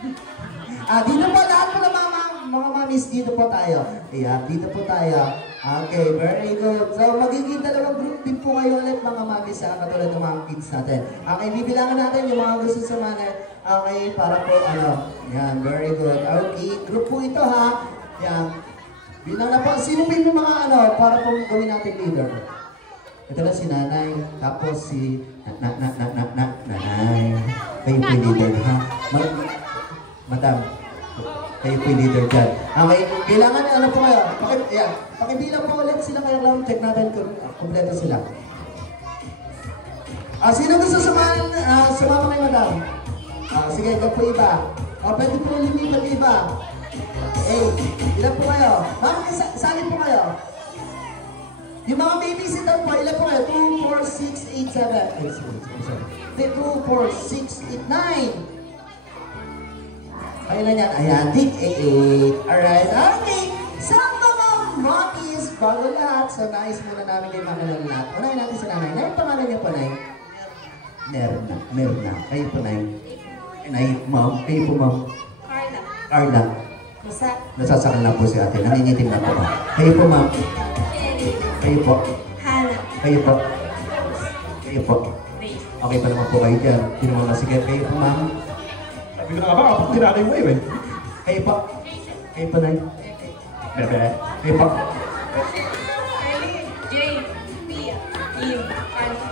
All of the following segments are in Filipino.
Dito po lahat po ng mga mamis, dito po tayo. Ayan, dito po tayo. Okay, very good. So, magiging dalawang group din po kayo ulit mga mamis, katulad ng mga kids natin. Okay, bibilangan natin yung mga gusto sumali. Okay, para po, yan, very good. Okay, group po ito ha. Yan. Bilang na po, sino po yung mga para po gawin natin leader? Ito na si nanay, tapos si nanay. Kayo po yung leader ha. Madam, kayo po yung leader dyan. Okay, kailangan po kayo. Pakibilang po ulit sila kaya lang check natin kung kompleto sila. Sino gusto sumama kay madam? Sige, ikaw po iba. Pwede po lumipat iba. Ilan po kayo? Ma'am, sali po kayo. Yung mga babysitter po, ilan po kayo? 2, 4, 6, 8, 7. 2, 4, 6, 8, 9. Kayo na yan. Ayan, dig 8. Alright, okay. Sa mga mommies, bago lahat, so nais muna namin yung mga lahat. Unahin natin si nanay. Nay, pangalan niya po, nay? Merna. Kayo po, nay? Nay, ma'am. Kayo po, ma'am? Carla. Nasasakal na po si ate. Nangingitim na po. Kayo po, ma'am. Kayo po. Hana. Kayo po. Kayo po. Okay pa naman po kayo dyan. Hindi naman masigay. Kayo po, ma'am. Sabi ko na ba, kapag tinanay mo eh. Kayo po. Kayo po, nay. Bebe. Kayo po.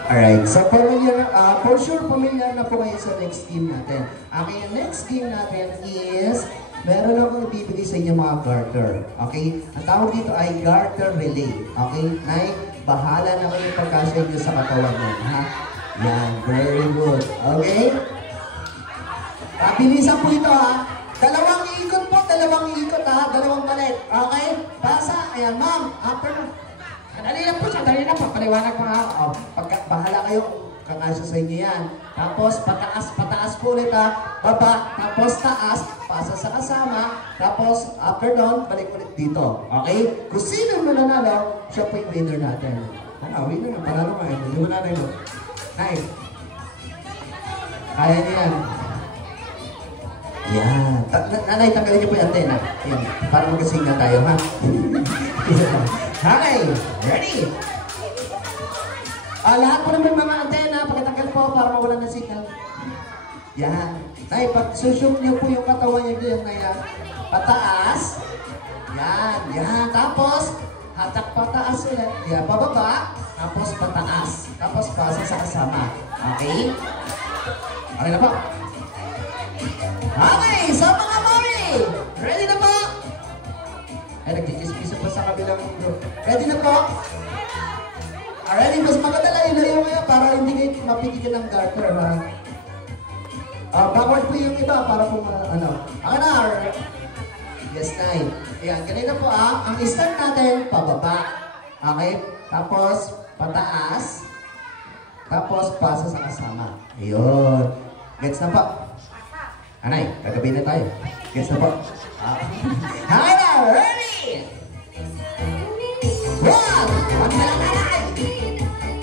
Alright, so for sure, familiar na po kayo sa next game natin. Okay, yung next game natin is meron akong ibibigay sa inyo mga garter. Okay? Ang tawag dito ay garter relay. Okay? Nay, bahala na kayo pagkasya nyo sa katawan nyo. Ha? Yan. Very good. Okay? Bilisan po ito ha. Dalawang ikot po. Dalawang ikot ha. Dalawang balik. Okay? Basa. Ayan, ma'am. After na. Dali lang po siya. Dali lang po. Paliwanag po ha. Bahala kayo. Kakasya sa inyo yan. Tapos, pataas po ulit ha. Baba, tapos taas, pasa sa kasama. Tapos, after doon, balik ulit dito. Okay? Kung sino mo nanalo, siya po yung winner natin. Winner na. Panalo ka. Hindi mo nanay mo. Nice. Kaya niya yan. Yan. Nanay, tanggalin niyo po yung antena. Yan. Para mag-sing na tayo, ha? Okay. Ready? Lahat po naman mga antena, pakitanggal po para mawalan ng signal. Yan. Nay, pag sushoot niyo po yung katawan niyo dyan na yan. Pataas. Yan. Yan. Tapos, hatak pataas ulit. Yan. Pababa. Tapos pataas. Tapos pasa sa kasama. Okay? Okay na po. Okay. So mga mami, ready na po? Nagkikis-kisa pa sa kabilang mundo. Ready na po? Alright, mas maganda lang ilayo kayo para hindi kayo mapigilan ng garter, ha? Backward po yung iba para po, Ako na, yes, 9. Ayan, ganito po, Ang start natin, pababa. Okay? Tapos, pataas. Tapos, pasa sa kasama. Ayun. Gets na po? Anay, kagabi na tayo. Gets na po? Okay na, ready? 1! Magmalanganay!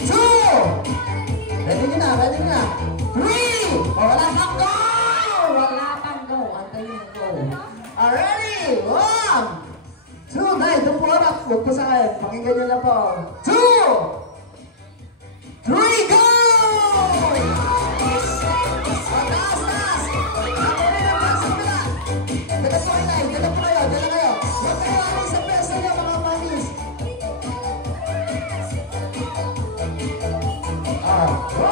2! Ready nyo na, ready nyo na. 3! Wala pang go! Wala pang go. Antayin yung go. Ready? 1! 2! Nay, doon po anak. Huwag po sa akin. Pakinggan nyo na po. 2! 3! Go! Taas, taas! Ako rin ang taas ang pila. Dala po kayo, Nay. Dala po kayo. Dala kayo. Huwag kayo alis sa peso nyo, mga manis. Go!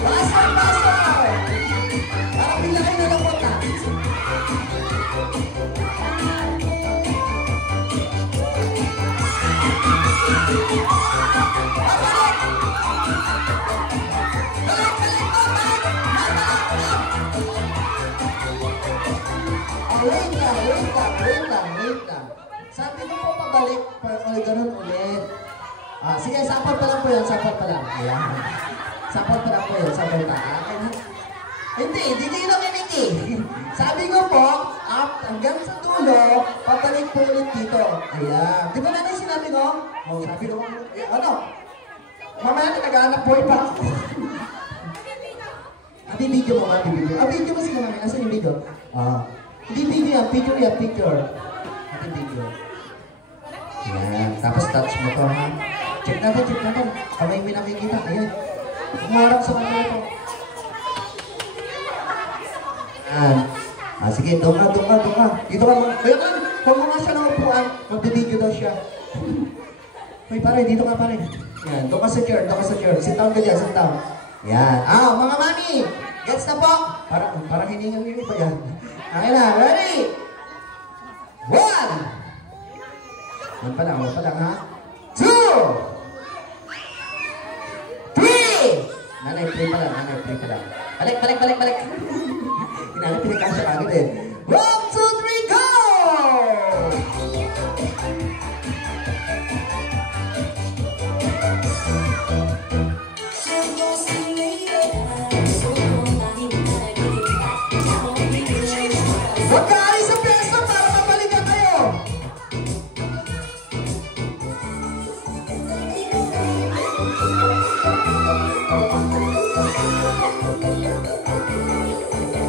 Faster, faster! Parang bigla kayo nalapot na. Wait lang. Sabi ko po pabalik, ganun ulit. Sige, sample pa lang po yun, sample pa lang. Ayan. Sample pa lang po yun, Hindi lang yun, hindi. Sabi ko po, hanggang sa dulo, pabalik po ulit dito. Ayan. Di ba nanay sinabi ko? Oh, sabi ko, ano? Mamaya naghahanap boy pa ako. Bibidyo mo, bibidyo. Video mo sila mami. Nasaan yung video? Hindi video yan. Picture. Video. Ayan. Tapos touch mo to, ha? Check natin. Kamay may nakikita. Ayan. Umarap sa kanila ito. Ayan. Sige, doon ka. Dito ka mga. Kaya man, kung mga siya na upuan, magbibidyo daw siya. Uy, pare, dito ka pare. Ayan, doon ka sa chair. Sit down ka dyan, sit down. Ayan. Mga mami! Gets na po! Parang hiningang nyo pa yan. Okay na, ready? 1! One pa lang, ha? 2! 3! Nanay, play pa lang. Balik. Hinanap, pinagkasya kagad eh. 1, 2, 3, go! Huwag ka alis sa piyesta para mabalikan kayo!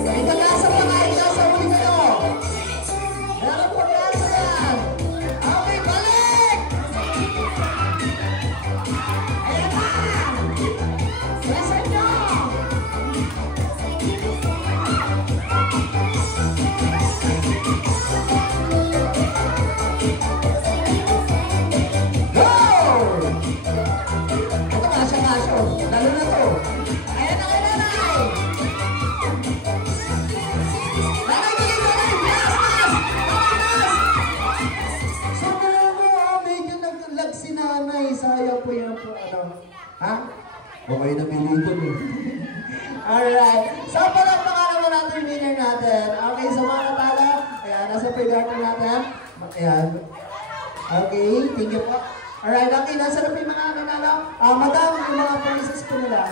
May pag-asa pa kayo, nasa huli kayo! Meron pag-asa yan! Okay, balik! Ayan na! Listen nyo! Lalo na to. Ayan na, nanay! Nanay, bilis! So, medyo naglag si nanay. Sayang po yan po, Ha? Okay na pinito eh. Alright. So, palakpakan naman natin yung winner natin. Okay, sa mga natala. Ayan, nasa pre-garter natin. Ayan. Okay, thank you po. Alright, okay, nasa na po yung mga nanalo. Madam, yung mga prizes po nila.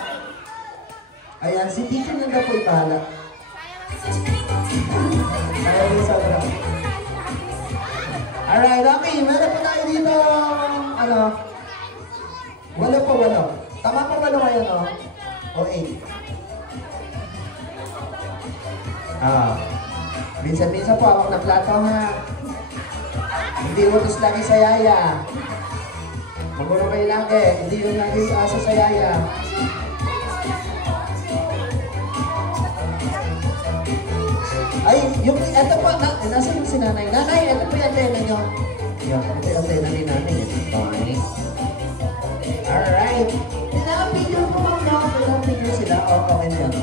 Ayan, si teacher nanda po ipahala. Sayang yung sobra. Alright, okay, meron po tayo dito, walo po. Tama po walo kayo, no? O 8. Minsan-minsan po ako na-plato, ha? Hindi utos lagi sa yaya. Maguro kayo lagi, hindi yung lagi asa sa yaya. Ay, eto po, nasa yung si nanay. Nanay, eto po yung antena nyo. Yan, ito yung antena ni nanay. Okay. Alright. Pinaka-picture po mga, pinaka-picture sila. Okay na yan.